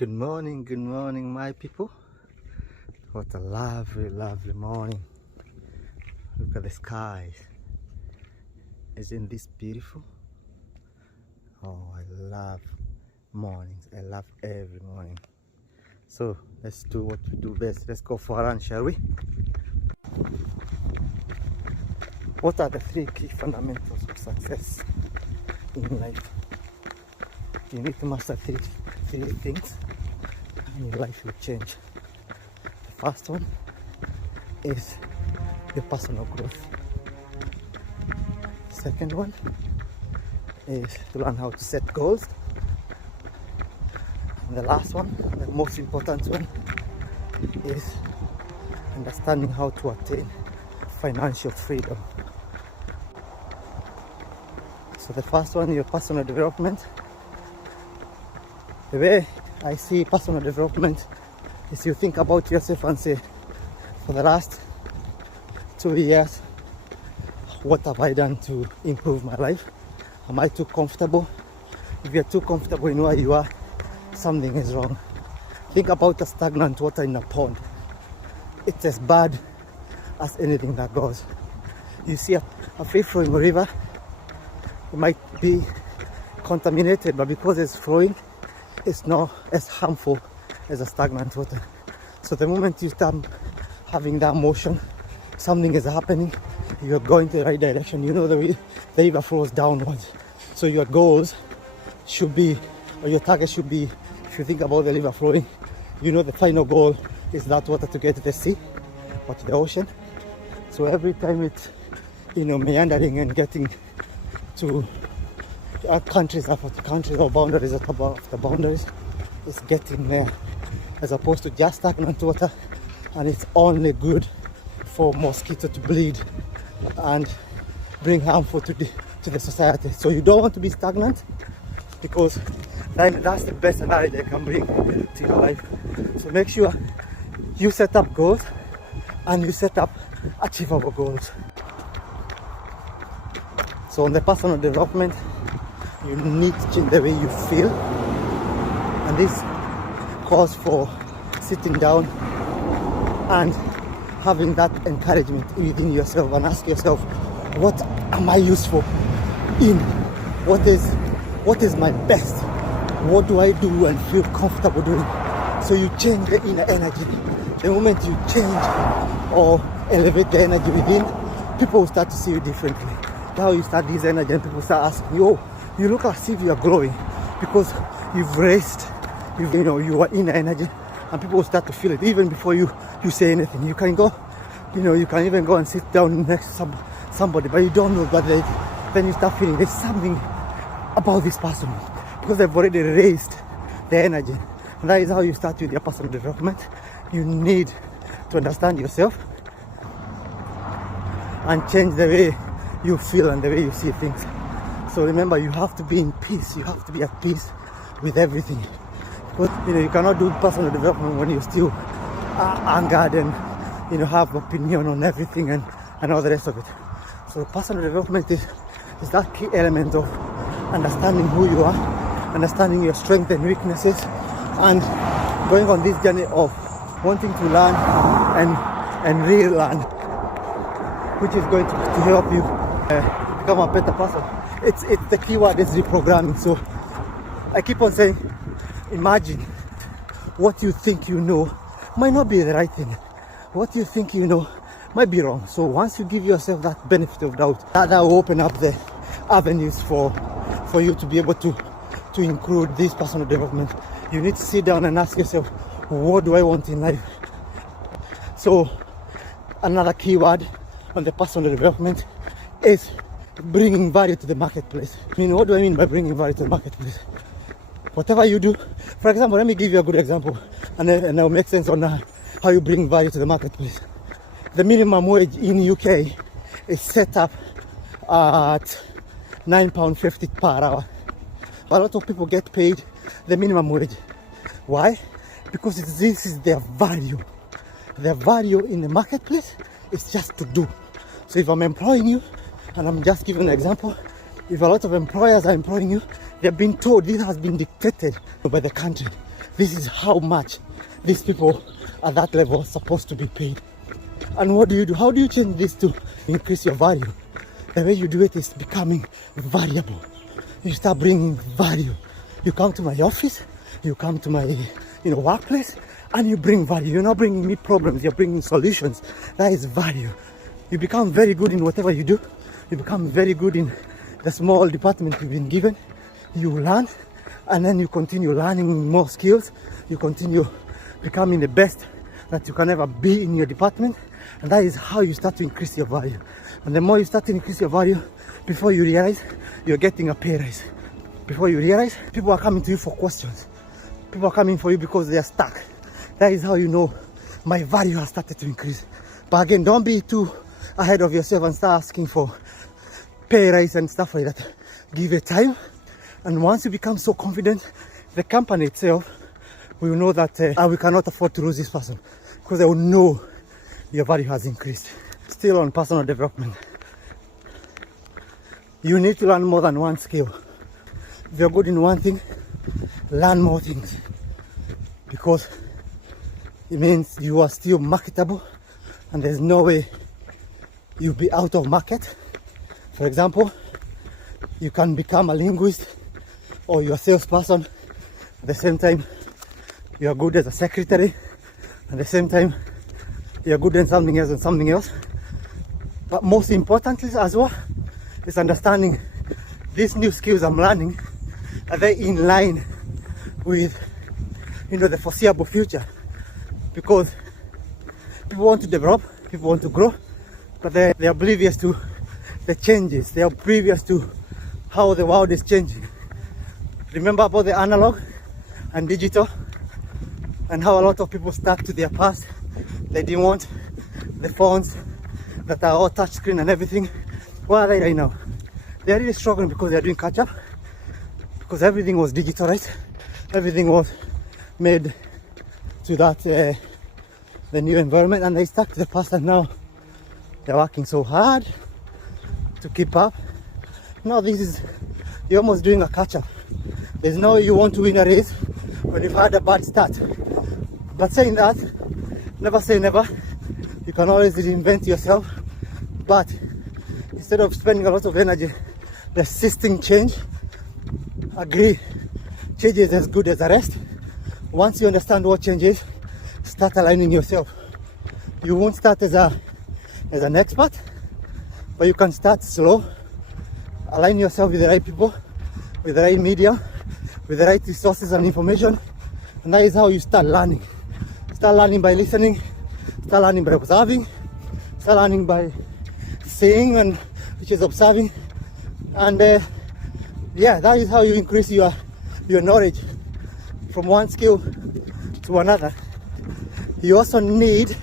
Good morning, my people. What a lovely morning. Look at the skies. Isn't this beautiful? Oh, I love mornings. I love every morning. So let's do what we do best. Let's go for a run, shall we? What are the three key fundamentals of success in life? You need to master three things and your life will change. The first one is your personal growth. Second one is to learn how to set goals. And the last one, the most important one, is understanding how to attain financial freedom. So the first one, your personal development. The way I see personal development is you think about yourself and say, for the last 2 years, what have I done to improve my life? Am I too comfortable? If you're too comfortable in where you are, something is wrong. Think about a stagnant water in a pond. It's as bad as anything that goes. You see a free-flowing river, it might be contaminated, but because it's flowing, it's not as harmful as a stagnant water. So the moment you start having that motion, something is happening, you're going to the right direction. You know the river flows downwards. So your goals should be, or your target should be, if you think about the river flowing, you know the final goal is that water to get to the sea or to the ocean. So every time it's, meandering and getting to countries after countries or boundaries after boundaries, it's getting there, as opposed to just stagnant water, and it's only good for mosquito to bleed and bring harmful to the society. So you don't want to be stagnant, because that's the best analogy I can bring to your life. So make sure you set up goals and you set up achievable goals. So on the personal development, you need to change the way you feel, and this calls for sitting down and having that encouragement within yourself and ask yourself, what am I useful in? What is my best? What do I do and feel comfortable doing? So you change the inner energy. The moment you change or elevate the energy within, people will start to see you differently. Now you start this energy and people start asking you, oh, you look as if you are glowing, because you've raised your inner energy, and people will start to feel it even before you say anything. You can go, you can even go and sit down next to somebody, but you don't know, but then you start feeling there's something about this person, because they've already raised the energy. And that is how you start with your personal development. You need to understand yourself and change the way you feel and the way you see things. So remember, you have to be in peace. You have to be at peace with everything. Because you cannot do personal development when you're still angered and have opinion on everything and all the rest of it. So personal development is that key element of understanding who you are, understanding your strengths and weaknesses, and going on this journey of wanting to learn and relearn, which is going to help you become a better person. It's the key word is reprogramming. So I keep on saying, imagine what you think you know might not be the right thing. What you think you know might be wrong. So once you give yourself that benefit of doubt, that will open up the avenues for you to be able to include this personal development. You need to sit down and ask yourself, what do I want in life? So another key word on the personal development is bringing value to the marketplace. What do I mean by bringing value to the marketplace? Whatever you do, for example, let me give you a good example, and it'll make sense on how you bring value to the marketplace. The minimum wage in UK is set up at £9.50 per hour. A lot of people get paid the minimum wage. Why? Because this is their value. Their value in the marketplace is just to do. So if I'm employing you, and I'm just giving an example, if a lot of employers are employing you, They've been told, this has been dictated by the country. This is how much these people at that level are supposed to be paid. And what do you do? How do you change this to increase your value? The way you do it is becoming variable. You start bringing value. You come to my office, you come to my workplace, and you bring value. You're not bringing me problems, you're bringing solutions. That is value. You become very good in whatever you do. You become very good in the small department you've been given. You learn, and then you continue learning more skills. You continue becoming the best that you can ever be in your department. And that is how you start to increase your value. And the more you start to increase your value, before you realize, you're getting a pay raise. Before you realize, people are coming to you for questions. People are coming for you because they are stuck. That is how you know my value has started to increase. But again, don't be too ahead of yourself and start asking for pay rise and stuff like that. Give it time. And once you become so confident, the company itself will know that we cannot afford to lose this person, because they will know your value has increased. Still on personal development, you need to learn more than one skill. If you're good in one thing, learn more things, because it means you are still marketable and there's no way you'll be out of market. For example, you can become a linguist or you're a salesperson. At the same time, you're good as a secretary. At the same time, you're good in something else and something else. But most importantly as well, is understanding these new skills I'm learning, are they in line with the foreseeable future? Because people want to develop, people want to grow, but they're oblivious to the changes. They're oblivious to how the world is changing. Remember about the analog and digital, and how a lot of people stuck to their past. They didn't want the phones that are all touchscreen and everything. Where are they right now? They're really struggling because they're doing catch up, because everything was digitalized, everything was made to that the new environment, and they stuck to the past, and now they're working so hard to keep up. Now you're almost doing a catch up. There's no way you want to win a race when you've had a bad start. But saying that, never say never. You can always reinvent yourself, but instead of spending a lot of energy resisting change, agree change is as good as the rest. Once you understand what change is, start aligning yourself. You won't start as an expert, but you can start slow. Align yourself with the right people, with the right media, with the right resources and information, and that is how you start learning. Start learning by listening, start learning by observing, start learning by seeing, and which is observing. And that is how you increase your knowledge from one skill to another. You also need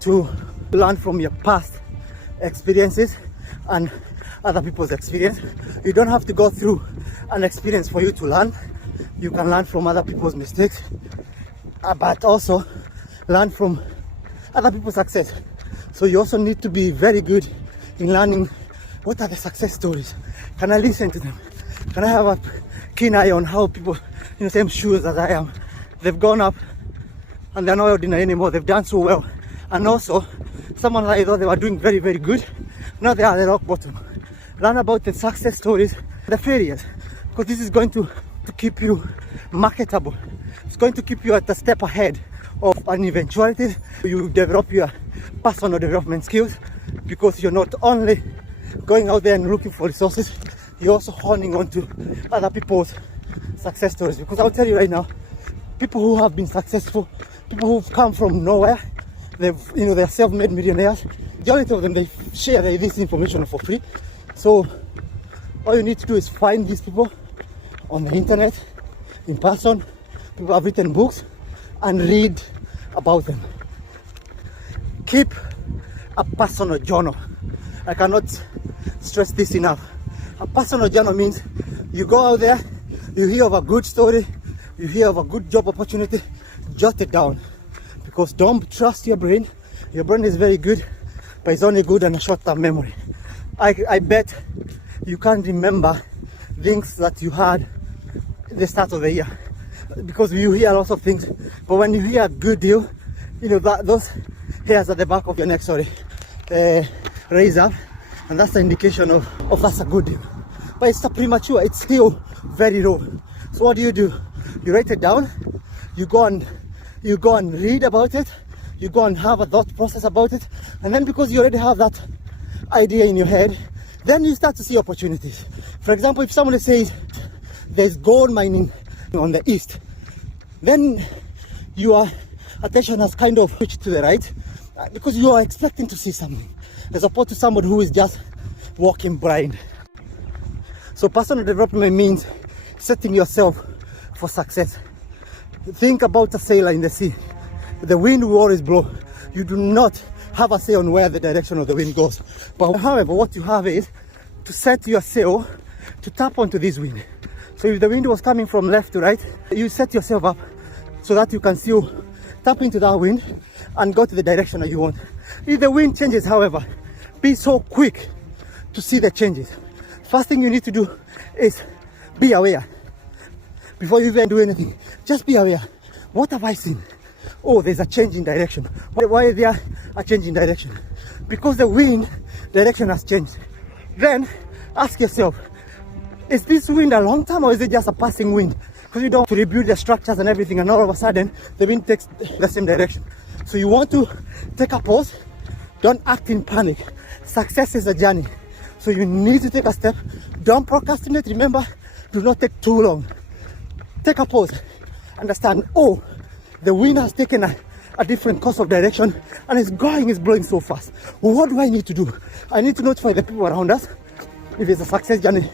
to learn from your past experiences and other people's experience. You don't have to go through an experience for you to learn. You can learn from other people's mistakes, but also learn from other people's success. So you also need to be very good in learning what are the success stories. Can I listen to them? Can I have a keen eye on how people in the same shoes as I am, they've gone up and they're not ordinary anymore, they've done so well. And also, someone that I thought they were doing very, very good, now they are at the rock bottom. Learn about the success stories, the failures, because this is going to keep you marketable. It's going to keep you at a step ahead of an eventuality. You develop your personal development skills, because you're not only going out there and looking for resources, you're also honing on to other people's success stories. Because I'll tell you right now, people who have been successful, people who've come from nowhere, they're self-made millionaires. The majority of them, they share this information for free. So all you need to do is find these people on the internet, in person. People have written books, and read about them. Keep a personal journal. I cannot stress this enough. A personal journal means you go out there, you hear of a good story, you hear of a good job opportunity, jot it down. Because don't trust your brain. Your brain is very good, but it's only good on a short-term memory. I bet you can't remember things that you had at the start of the year, because you hear lots of things, but when you hear a good deal, you know that those hairs at the back of your neck, raise up, and that's the indication of that's a good deal. But it's still premature, it's still very raw. So what do? You write it down, you go and read about it, you go and have a thought process about it, and then because you already have that idea in your head, then you start to see opportunities. For example, if somebody says there's gold mining on the east, then your attention has kind of switched to the right, because you are expecting to see something, as opposed to somebody who is just walking blind. So personal development means setting yourself for success. Think about a sailor in the sea. The wind will always blow. You do not have a say on where the direction of the wind goes. But however, what you have is to set your sail to tap onto this wind. So if the wind was coming from left to right, you set yourself up so that you can still tap into that wind and go to the direction that you want. If the wind changes, however, be so quick to see the changes. First thing you need to do is be aware. Before you even do anything, just be aware. What have I seen? Oh, there's a change in direction. Why is there a change in direction? Because the wind direction has changed. Then ask yourself, is this wind a long term or is it just a passing wind? Because you don't rebuild the structures and everything, and all of a sudden the wind takes the same direction. So you want to take a pause. Don't act in panic. Success is a journey. So you need to take a step. Don't procrastinate. Remember, do not take too long. Take a pause. Understand, oh, the wind has taken a different course of direction and it's blowing so fast. What do I need to do? I need to notify the people around us if it's a success journey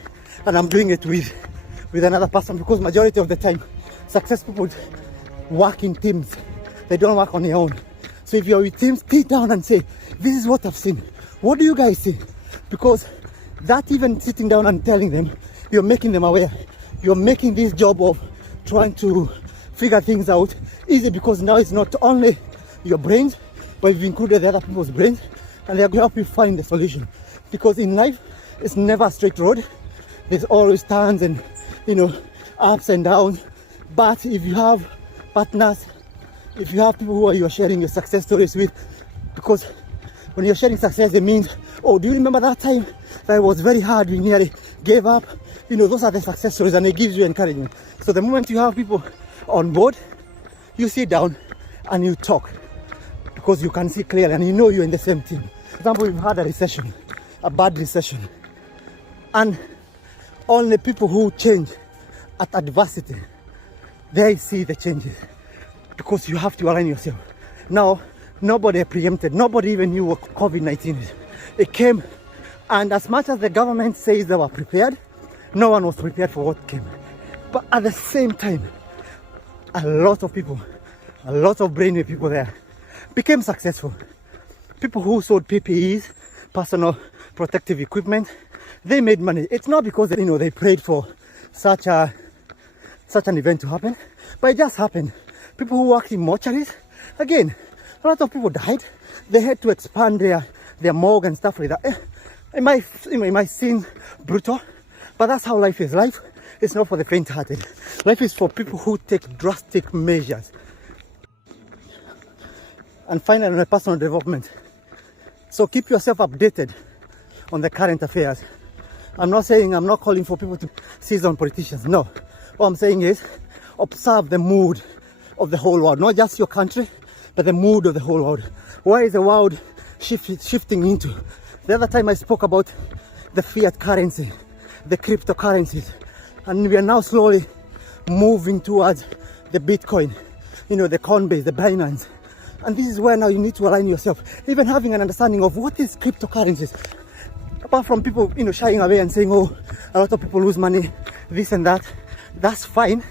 and I'm doing it with another person, because majority of the time, success people work in teams. They don't work on their own. So if you're with teams, sit down and say, this is what I've seen. What do you guys see? Because that even sitting down and telling them, you're making them aware. You're making this job of trying to figure things out easy, because now it's not only your brains, but you've included the other people's brains, and they're going to help you find the solution. Because in life, it's never a straight road. There's always turns and, ups and downs. But if you have partners, if you have people who you are sharing your success stories with, because when you're sharing success, it means, oh, do you remember that time that it was very hard, we nearly gave up? Those are the success stories, and it gives you encouragement. So the moment you have people on board, you sit down and you talk, because you can see clearly and you're in the same team. For example, we've had a recession, a bad recession, and only people who change at adversity, they see the changes, because you have to align yourself. Now, nobody preempted, nobody even knew what COVID-19 is. It came, and as much as the government says they were prepared, no one was prepared for what came. But at the same time, a lot of people, a lot of brainwave people there became successful. People who sold PPEs, personal protective equipment, they made money. It's not because they prayed for such an event to happen, but it just happened. People who worked in mortuaries, again, a lot of people died. They had to expand their morgue and stuff like that. It might seem brutal, but that's how life is. Life is not for the faint-hearted. Life is for people who take drastic measures. And finally, on personal development. So keep yourself updated on the current affairs. I'm not calling for people to seize on politicians. No. What I'm saying is, observe the mood of the whole world. Not just your country, but the mood of the whole world. Where is the world shifting into? The other time I spoke about the fiat currency, the cryptocurrencies, and we are now slowly moving towards the Bitcoin, the Coinbase, the Binance. And this is where now you need to align yourself, even having an understanding of what is cryptocurrencies. Apart from people, shying away and saying, oh, a lot of people lose money, this and that, that's fine.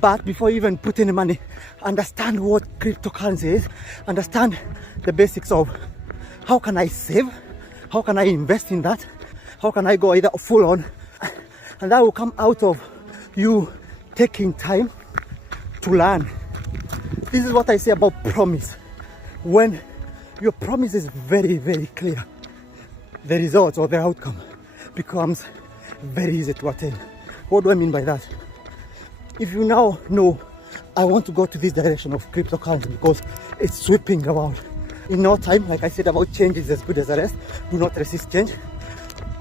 But before you even put any money, understand what cryptocurrency is, understand the basics of how can I save, how can I invest in that, how can I go either full on, and that will come out of you taking time to learn. This is what I say about promise. When your promise is very, very clear, the result or the outcome becomes very easy to attain. What do I mean by that? If you now know, I want to go to this direction of cryptocurrency because it's sweeping about. In no time, like I said about change is as good as arrest. Do not resist change.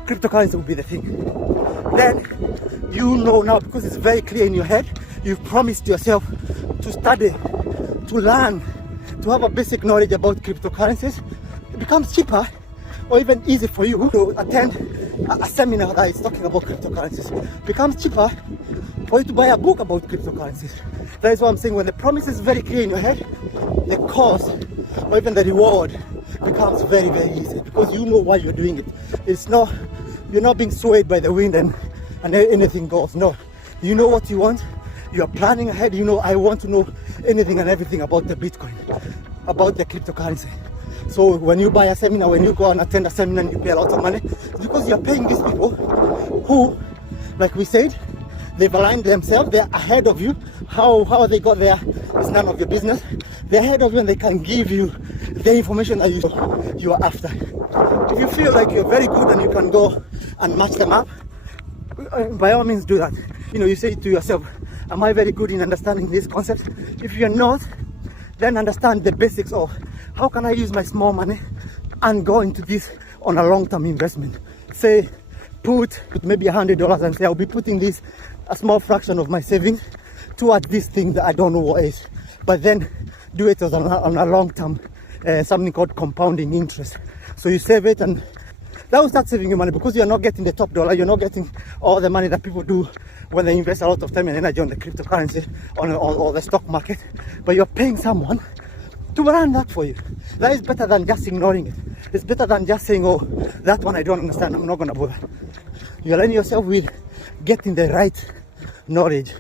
Cryptocurrency will be the thing. Then you know now, because it's very clear in your head, you've promised yourself to study, to learn, to have a basic knowledge about cryptocurrencies. It becomes cheaper or even easy for you to attend a seminar that is talking about cryptocurrencies. It becomes cheaper for you to buy a book about cryptocurrencies. That is what I'm saying. When the promise is very clear in your head, the cost or even the reward becomes very, very easy because you know why you're doing it. It's not, you're not being swayed by the wind and anything goes. No, you know what you want. You are planning ahead. You know, I want to know anything and everything about the Bitcoin, about the cryptocurrency. So when you buy a seminar, when you go and attend a seminar and you pay a lot of money, it's because you're paying these people who, like we said, they've aligned themselves, they're ahead of you. How they got there is none of your business. They're ahead of you and they can give you the information that you are after. If you feel like you're very good and you can go and match them up, by all means do that. You know, you say to yourself, am I very good in understanding this concept? If you're not, then understand the basics of how can I use my small money and go into this on a long-term investment. Say, put maybe $100 and say, I'll be putting this, a small fraction of my savings towards this thing that I don't know what is. But then do it as on a long-term, something called compounding interest. So you save it and that will start saving you money because you're not getting the top dollar, you're not getting all the money that people do when they invest a lot of time and energy on the cryptocurrency or the stock market, but you're paying someone to run that for you. That is better than just ignoring it. It's better than just saying, oh, that one I don't understand, I'm not gonna bother. You align yourself with getting the right knowledge